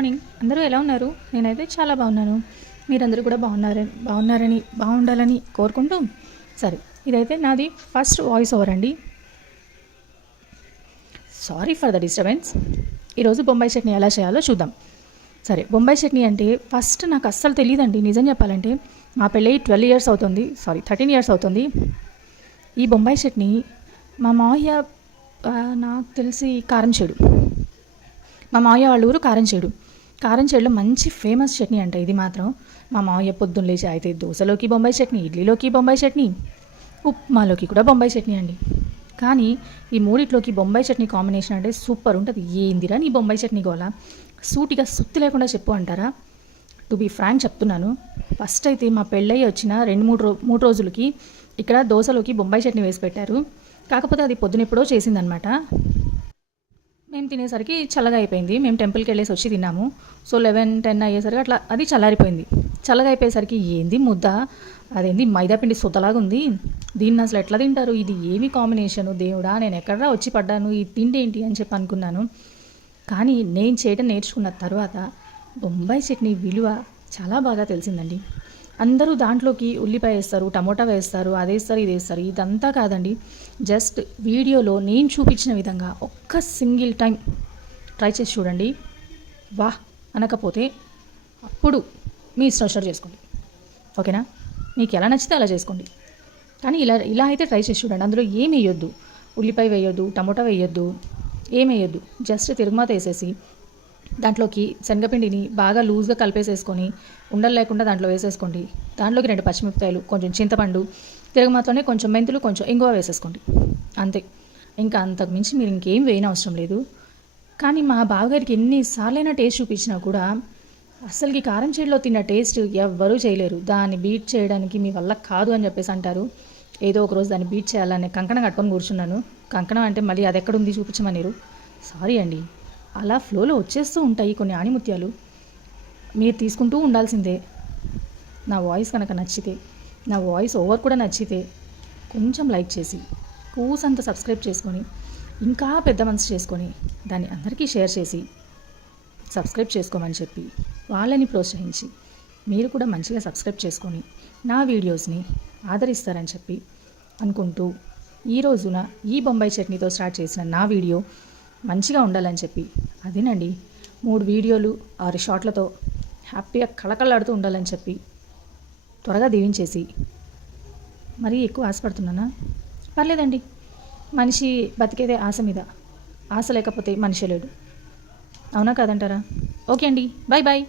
Morning. అందరూ ఎలా ఉన్నారు? నేనైతే చాలా బాగున్నాను. మీరందరూ కూడా బాగుండాలని కోరుకుంటూ సరే, ఇదైతే నాది ఫస్ట్ వాయిస్ ఓవర్ అండి. Sorry for the disturbance. ఈరోజు బొంబాయి చట్నీ ఎలా చేయాలో చూద్దాం. సరే, బొంబాయి చట్నీ అంటే ఫస్ట్ నాకు అస్సలు తెలియదండి. నిజం చెప్పాలంటే మా పెళ్ళి 13 ఇయర్స్ అవుతుంది. ఈ బొంబాయి చట్నీ మా మావయ్య నాకు తెలిసి కారంచేడు. మా మావయ్య వాళ్ళ ఊరు కారంచేడులో మంచి ఫేమస్ చట్నీ అంట ఇది మాత్రం. మా మావయ్య పొద్దున్న లేచి అయితే దోశలోకి బొంబాయి చట్నీ, ఇడ్లీలోకి బొంబాయి చట్నీ, ఉప్మాలోకి కూడా బొంబాయి చట్నీ అండి. కానీ ఈ మూడిట్లోకి బొంబాయి చట్నీ కాంబినేషన్ అంటే సూపర్ ఉంటుంది. ఏందిరా నీ బొంబాయి చట్నీ గోల, సూటిగా సుత్తి లేకుండా చెప్పు అంటారా? టు బీ ఫ్రాంక్ చెప్తున్నాను. ఫస్ట్ అయితే మా పెళ్ళయి వచ్చిన 2-3 రోజులకి ఇక్కడ దోశలోకి బొంబాయి చట్నీ వేసి పెట్టారు. కాకపోతే అది పొద్దునెప్పుడో చేసిందనమాట. మేము తినేసరికి చల్లగా అయిపోయింది. మేము టెంపుల్కి వెళ్ళేసి వచ్చి తిన్నాము. సో 11-10 అయ్యేసరికి అట్లా అది చల్లారిపోయింది. చల్లగా అయిపోయేసరికి ఏంది ముద్ద, అదేంది మైదాపిండి సుద్దలాగా ఉంది, దీన్ని అసలు ఎట్లా తింటారు, ఇది ఏమి కాంబినేషను దేవుడా, నేను ఎక్కడా వచ్చి పడ్డాను, ఈ తిండి ఏంటి అని చెప్పి అనుకున్నాను. కానీ నేను చేయడం నేర్చుకున్న తర్వాత బొంబాయి చట్నీ విలువ చాలా బాగా తెలిసిందండి. అందరూ దాంట్లోకి ఉల్లిపాయ వేస్తారు, టమోటా వేస్తారు, అదేస్తారు, ఇది వేస్తారు. ఇదంతా కాదండి. జస్ట్ వీడియోలో నేను చూపించిన విధంగా ఒక్క సింగిల్ టైం ట్రై చేసి చూడండి. వాహ్ అనకపోతే అప్పుడు మీ ఇష్టం చేసుకోండి. ఓకేనా? మీకు ఎలా నచ్చితే అలా చేసుకోండి. కానీ ఇలా అయితే ట్రై చేసి చూడండి. అందులో ఏమి వేయొద్దు, ఉల్లిపాయ వేయొద్దు, టమోటా వేయొద్దు, ఏమి వేయొద్దు. జస్ట్ తిరుగుమాత వేసేసి దాంట్లోకి శనగపిండిని బాగా లూజ్గా కలిపేసేసుకొని ఉండలు లేకుండా దాంట్లో వేసేసుకోండి. దాంట్లోకి 2 పచ్చిమిరపకాయలు, కొంచెం చింతపండు, తిరుగుమాతలోనే కొంచెం మెంతులు, కొంచెం ఇంగువ వేసేసుకోండి. అంతే. ఇంకా అంతకు మించి మీరు ఇంకేం వేయని అవసరం లేదు. కానీ మా బావగారికి ఎన్నిసార్లైనా టేస్ట్ చూపించినా కూడా అసలుకి కారం చేడులో తిన్న టేస్ట్ ఎవ్వరూ చేయలేరు. దాన్ని బీట్ చేయడానికి మీ వల్ల కాదు అని చెప్పేసి అంటారు. ఏదో ఒక రోజు దాన్ని బీట్ చేయాలని కంకణం కట్టుకొని కూర్చున్నాను. కంకణం అంటే మళ్ళీ అది ఎక్కడుంది చూపించమనిరు. సారీ అండి, అలా ఫ్లోలో వచ్చేస్తూ ఉంటాయి కొన్ని ఆణిముత్యాలు. మీరు తీసుకుంటూ ఉండాల్సిందే. నా వాయిస్ కనుక నచ్చితే, నా వాయిస్ ఓవర్ కూడా నచ్చితే కొంచెం లైక్ చేసి, కూసంత సబ్స్క్రైబ్ చేసుకొని, ఇంకా పెద్ద మనసు చేసుకొని దాన్ని అందరికీ షేర్ చేసి సబ్స్క్రైబ్ చేసుకోమని చెప్పి వాళ్ళని ప్రోత్సహించి మీరు కూడా మంచిగా సబ్స్క్రైబ్ చేసుకొని నా వీడియోస్ని ఆదరిస్తారని చెప్పి అనుకుంటూ ఈ రోజున ఈ బొంబాయి చట్నీతో స్టార్ట్ చేసిన నా వీడియో మంచిగా ఉండాలని చెప్పి, అదేనండి 3 వీడియోలు 6 షాట్లతో హ్యాపీగా కళకళలాడుతూ ఉండాలని చెప్పి త్వరగా దీవించేసి, మరీ ఎక్కువ ఆశపడుతున్నానా? పర్లేదండి, మనిషి బతికేదే ఆశ మీద. ఆశ లేకపోతే మనిషి లేడు. అవునా కాదంటారా? ఓకే అండి, బాయ్ బాయ్.